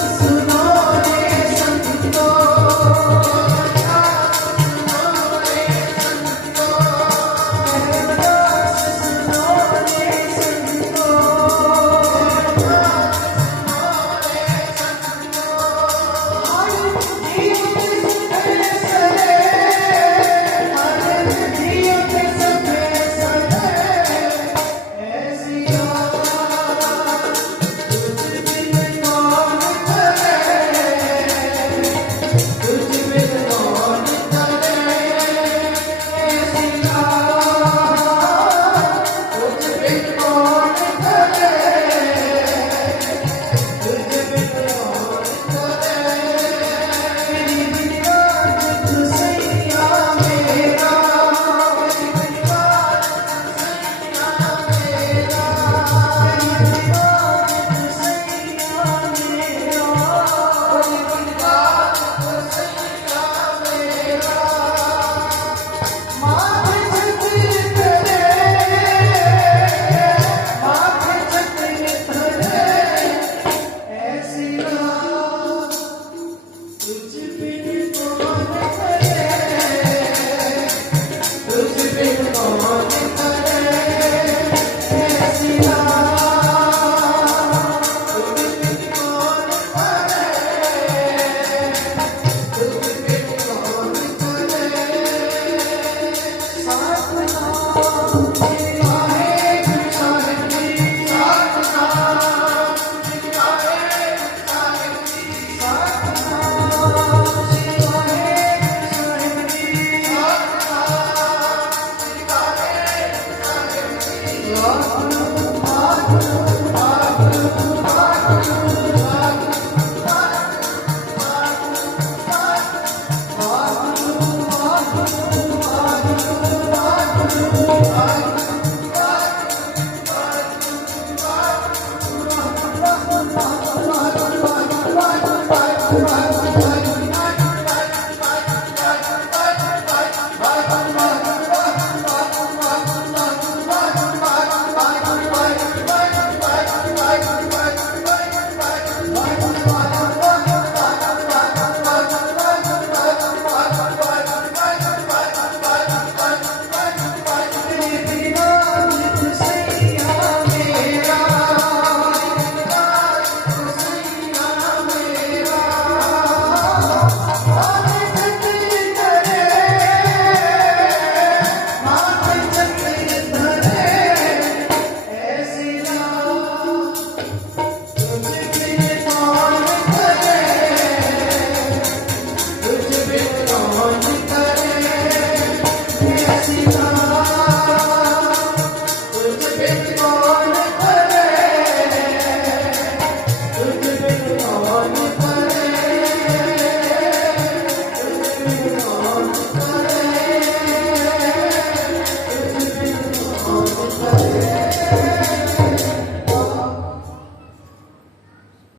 Thank Dios.